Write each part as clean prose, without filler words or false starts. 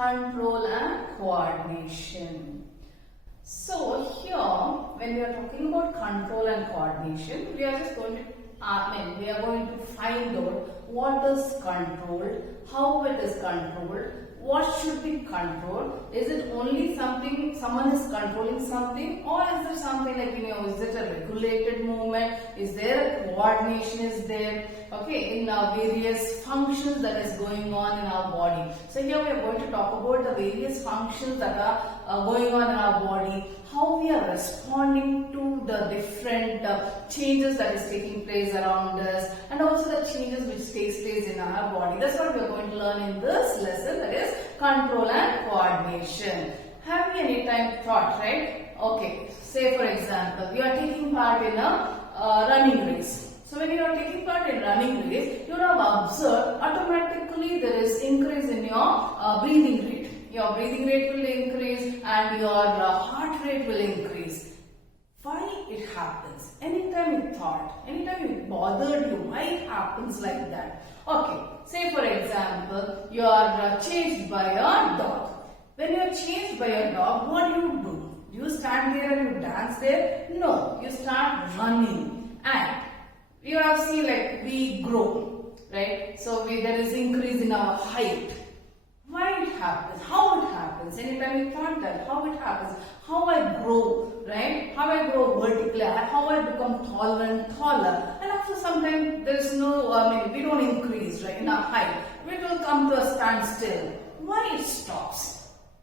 control and coordination. So here, when we are talking about control and coordination, we are just going to we are going to find out what is controlled, how it is controlled, what should be controlled. Is it only something, someone is controlling something, or is there something like, is it a regulated movement? Is there a coordination is there? Okay, in various functions that is going on in our body. So here we are going to talk about the various functions that are going on in our body, how we are responding to the different changes that is taking place around us, and also the changes which takes place in our body. That's what we are going to learn in this lesson, that is control and coordination. Have you any time thought, right? Okay, say for example, you are taking part in a running race. So when you are taking part in running race, you have observed automatically there is increase in your breathing rate. Your breathing rate will increase and your heart rate will increase. Why it happens? Anytime you thought, anytime it bothered you, why it happens like that? Okay, say for example, you are chased by a dog. When you are chased by a dog, what do? Do you stand there and you dance there? No, you start running, and you have seen like we grow, right? So there is increase in our height. Why it happens? How it happens? Anytime you thought that, how it happens? How I grow, right? How I grow vertically, how I become taller and taller. And after some time, there is no, we don't increase, right, in our height. We will come to a standstill. Why it stops?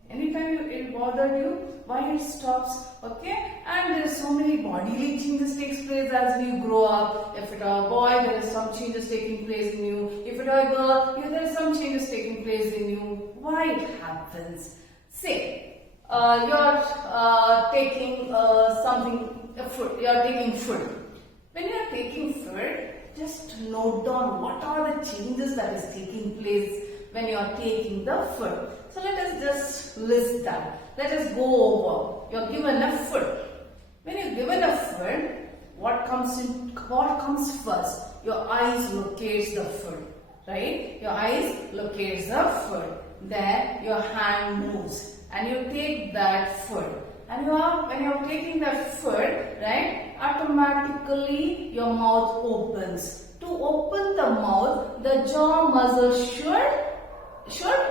Anytime it bothered you, why it stops? Okay, and there is so many bodily changes takes place as we grow up. If it are a boy, there is some changes taking place in you. If it are a girl, there is some changes taking place in you. Why it happens? Say, you are taking food. You are taking food. When you are taking food, just note down what are the changes that is taking place when you are taking the food. So let us just list that. Let us go over. You are given a food. When you are given a food, what comes first? Your eyes locates the food, right? Your eyes locates the food. Then your hand moves and you take that food. And when you are taking that food, right, automatically your mouth opens. To open the mouth, the jaw muscle should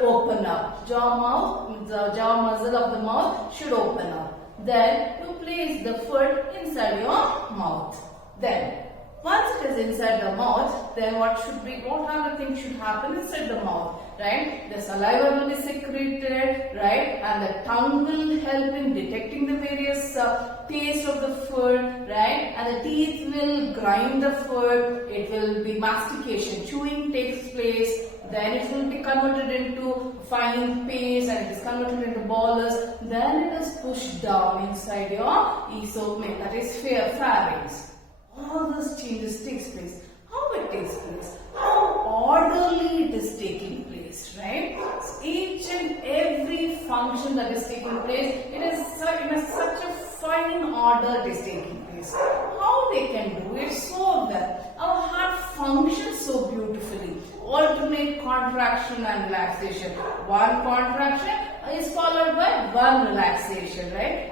open up. The jaw muscle of the mouth should open up. Then you place the food inside your mouth. Then once it is inside the mouth, then what other things should happen inside the mouth, right? The saliva will be secreted, right? And the tongue will help in detecting the various taste of the food, right? And the teeth will grind the food. It will be mastication, chewing takes place. Then it will be converted into fine paste and it is converted into bolus. Then it is pushed down inside your esophagus, that is pharynx. All those changes takes place. How it takes place? How orderly it is taking place, right? So each and every function that is taking place, it is in such a fine order it is taking place. How they can do it so well? Our heart functions so beautifully. Alternate contraction and relaxation. One contraction is followed by one relaxation, right?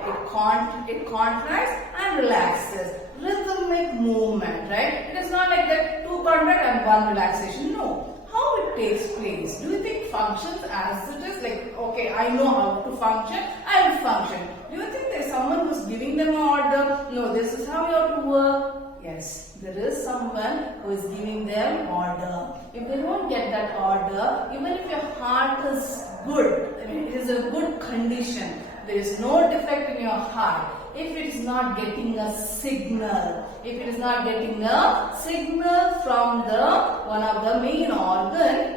It contracts and relaxes. Rhythmic movement, right? It is not like that, two contract and one relaxation. No. How it takes place? Do you think functions as it is? Like, okay, I know how to function, I will function. Do you think there is someone who is giving them an order? No, this is how you have to work. Yes, there is someone who is giving them order. If they don't get that order, even if your heart is good, it is a good condition, there is no defect in your heart. If it is not getting a signal, from one of the main organ,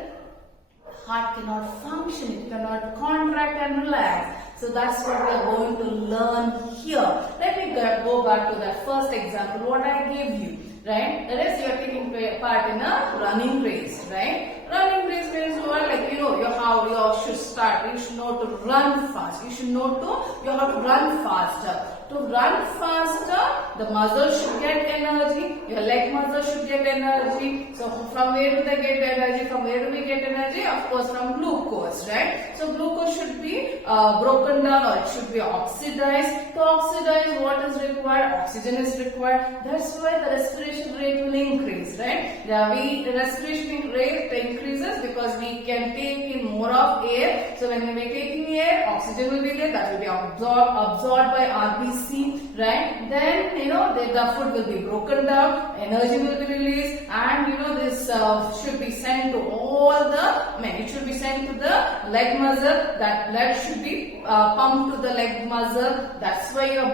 heart cannot function, it cannot contract and relax. So that's what we are going to learn here. Let me go back to that first example what I gave you, right? That is, you are taking part in a running race, right? Running race means you are like, how you should start. You should know to run fast. You have to run faster. To run faster, the muscle should get energy, your leg muscle should get energy. So from where do they get energy? From where do we get energy? Of course from glucose, right? So glucose should be broken down, or it should be oxidized. To oxidize, what is required? Oxygen is required. That's why the respiration rate will increase, right? The respiration rate increases because we can take in more of air. So when we are taking air, oxygen will be there, that will be absorbed by RBC, right? Then the food will be broken down, energy will be released, and this should be sent to it should be sent to the leg muscle. That blood should be pumped to the leg muscle. That's why your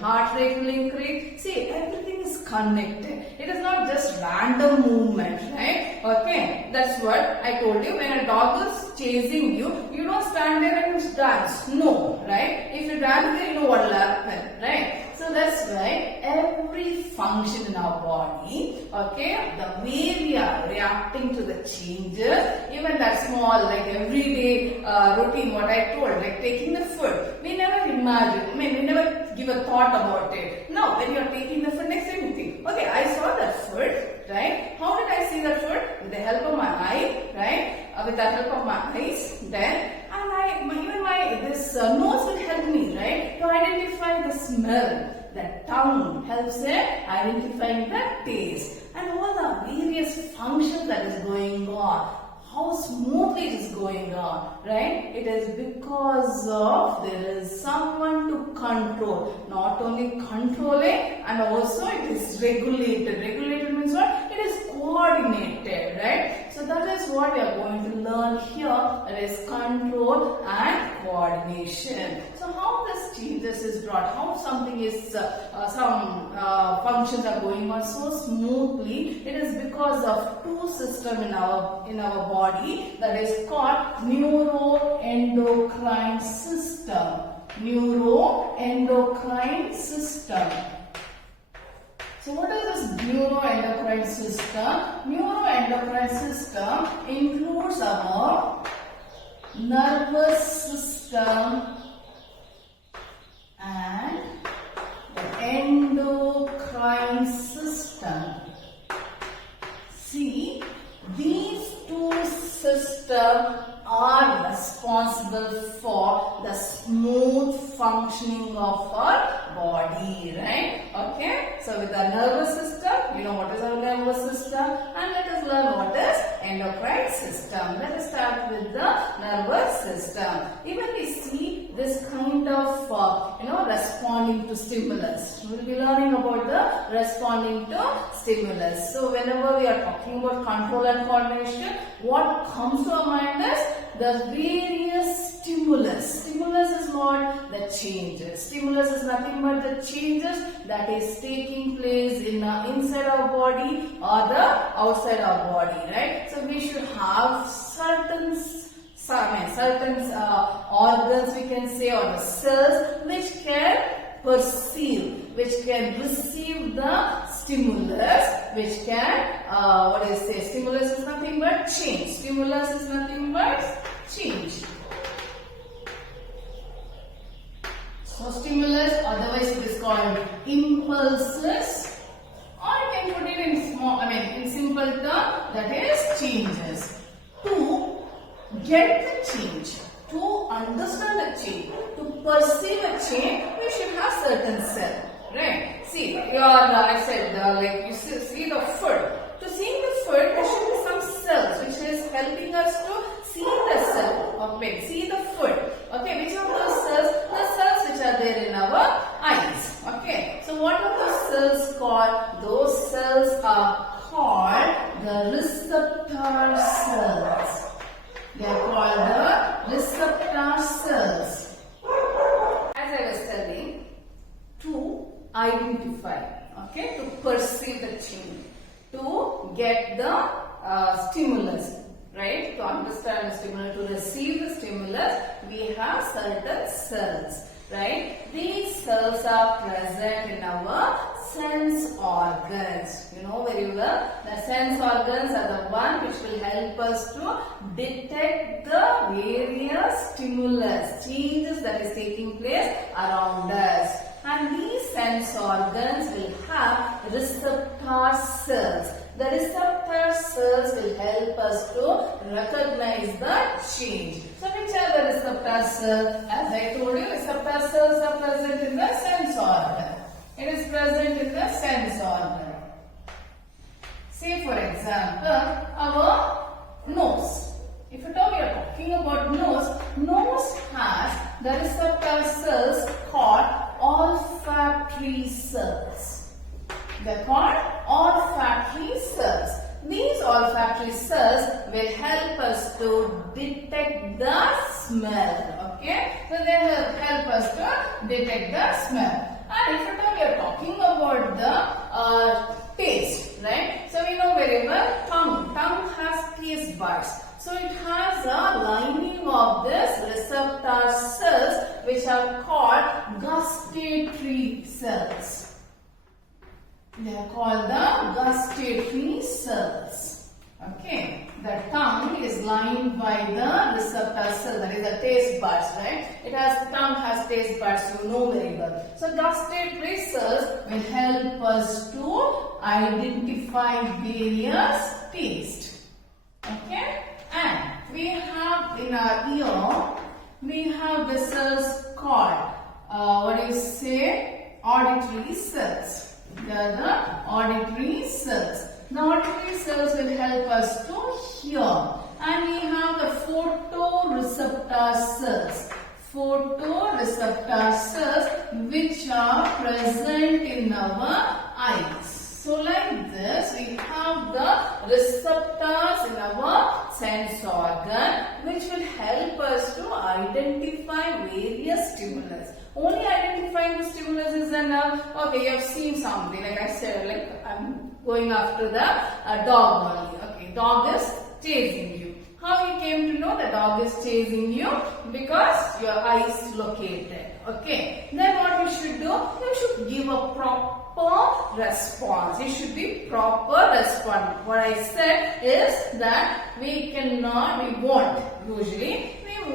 heart rate will increase. See, everything is connected. It is not just random movement, right? Okay, that's what I told you. When a dog is chasing you, you don't stand there and dance. No, right? If you dance there, you know what will happen, right? So that's why every function in our body, okay, the way we are reacting to the changes, even that small, like everyday routine, what I told, like taking the food, we never imagine, we never give a thought about it. Now, when you are taking the food, next time you think, okay, I saw that food, right? How did I see that food? With the help of my eye, right? With the help of my eyes, then, and even this nose will help me, right? To identify the smell. The tongue helps in identifying the taste. And all the various functions that is going on. How smoothly it is going on, right? It is because of there is someone to control. Not only controlling, and also it is regulated. Regulated means what? It is coordinated, right? So that is what we are going to learn here. That is control and coordination. So how this changes is brought, how something is, some functions are going on so smoothly. It is because of two systems in our body, that is called neuroendocrine system. Neuroendocrine system. So what is this neuroendocrine system? Neuroendocrine system includes our nervous system and the endocrine system. See, these two systems are responsible for the smooth functioning of our body, right? Okay, so with the nervous system, you know what is our nervous system, and let us learn what is endocrine system. Let us start with the nervous system. Even we see this kind of responding to stimulus. We will be learning about the responding to stimulus. So whenever we are talking about control and coordination, what comes to our mind is the various stimulus. Stimulus is what? The changes. Stimulus is nothing but the changes that is taking place in inside our body or the outside our body, right? So we should have certain organs, we can say, or the cells which can perceive, which can receive the stimulus, which can, stimulus is nothing but change. Stimulus is nothing but change. So stimulus, otherwise it is called impulses, or you can put it in in simple term, that is changes. To get the change, to understand the change, to perceive a change, we should have certain cell, right? See, I said, you see the food. To see the food, there should be some cells which is helping us to see the cell, see the food. Okay, which are those cells? The cells which are there in our eyes. Okay, so what are those cells called? Those cells are called the receptor cells. They are called the receptor cells. As I was telling, to identify, okay, to perceive the change, to get the stimulus, right, to understand the stimulus, to receive the stimulus, we have certain cells, right. These cells are present in our sense organs. You know very well, the sense organs are the one which will help us to detect the various stimulus, changes that is taking place around us. And these sense organs will have receptor cells. The receptor cells will help us to recognize the change. So which are the receptor cells? As I told you, receptor cells are present in the sense organ. It is present in the sense organ. Say for example, our nose. If at all we are talking about nose has the receptor cells called olfactory cells. They are called olfactory cells. These olfactory cells will help us to detect the smell. Okay, so they will help us to detect the smell. And if at all we are talking about the taste, right? So we know very well tongue has taste buds. So it has a lining of this receptor cells which are called gustatory cells. They are called the gustatory cells. Okay, the tongue is lined by the receptor cell, that is the taste buds, right? Tongue has taste buds, you know very well. So gustatory cells will help us to identify various taste. Okay, and we have in our ear, we have the cells called auditory cells. They are the auditory cells. The auditory cells will help us to hear. And we have the photoreceptor cells. Photoreceptor cells which are present in our eyes. So like this, we have the receptors in our sense organ which will help us to identify various stimulus. Only identifying the stimulus is enough. Okay, you have seen something, like I said, like I'm going after the dog only. Okay, dog is chasing you. How you came to know the dog is chasing you? Because your eye is located. Okay, then what you should do? You should give a proper response. It should be proper response. What I said is that we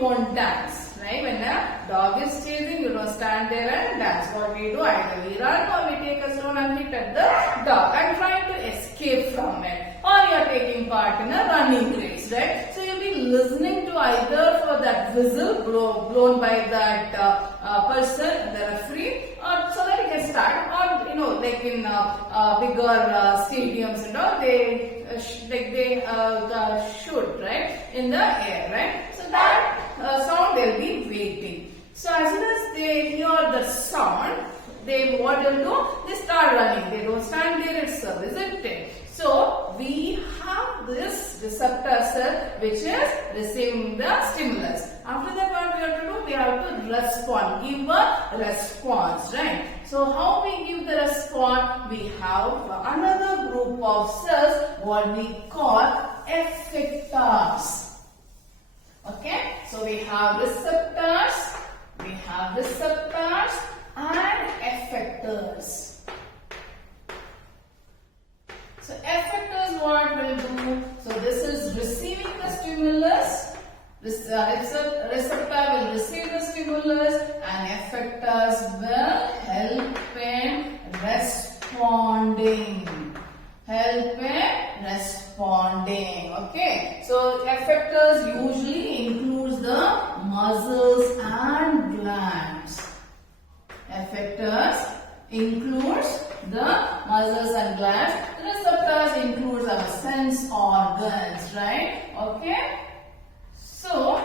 won't dance. Right? When a dog is chasing, you don't stand there and dance. What we do, either we run or we take a stone and hit at the dog and trying to escape from it. Or you are taking part in a running race, right? So you'll be listening to either for that whistle blown by that person, the referee, or so that you can start. Or like in bigger stadiums and all, they shoot right in the air, right? So that sound they'll be waiting. So as soon as they hear the sound, what they'll do? They start running. They don't stand there itself, isn't it? So we have this receptor cell which is receiving the stimulus. After that, what we have to do? We have to respond, give a response, right? So how we give the response? We have another group of cells, what we call effectors. Okay, so we have receptors and effectors. So effectors what will do? So this is receiving the stimulus. This receptor will receive the stimulus and effectors will help in responding. Okay, so effectors usually includes the muscles and glands. Effectors includes the muscles and glands. The receptors includes our sense organs, right? Okay. So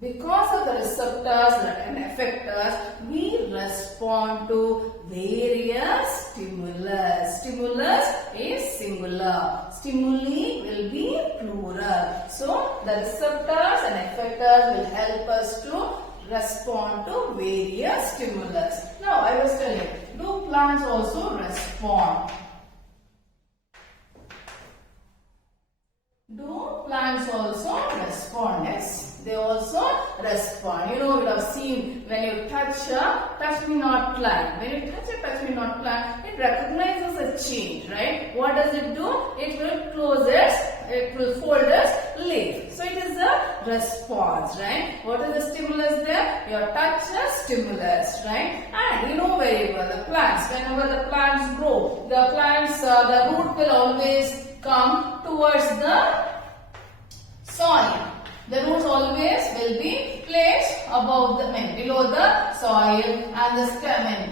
because of the receptors and effectors, we respond to various stimulus. Stimulus is singular. Stimuli will be plural. So the receptors and effectors will help us to respond to various stimulus. Now I was telling, do plants also respond? Do plants also respond. Yes, they also respond. You know, you would have seen when you touch a touch me not plant. When you touch a touch me not plant, it recognizes a change, right? What does it do? It will close it will fold its leaf. So it is a response, right? What is the stimulus there? Your touch is stimulus, right? And you know very well the plants, whenever the plants grow, the root will always come towards the soil. The roots always will be placed above below the soil, and the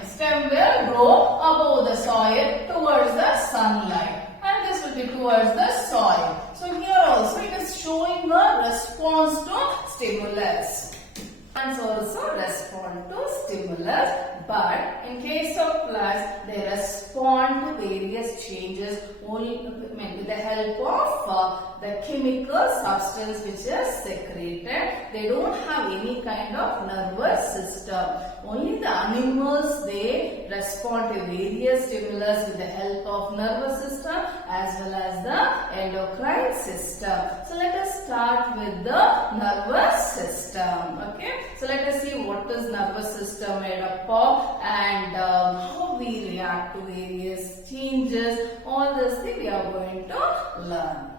stem will grow above the soil towards the sunlight, and this will be towards the soil. So here also it is showing a response to stimulus. Plants also respond to stimulus, but in case of plants, they respond to various changes only with the help of the chemical substance which is secreted. They don't have any kind of nervous system. Only the animals, they respond to various stimulus with the help of nervous system as well as the endocrine system. So let us start with the nervous system. Okay. So let us see what is nervous system made up of, and how we react to various changes. All this thing we are going to learn.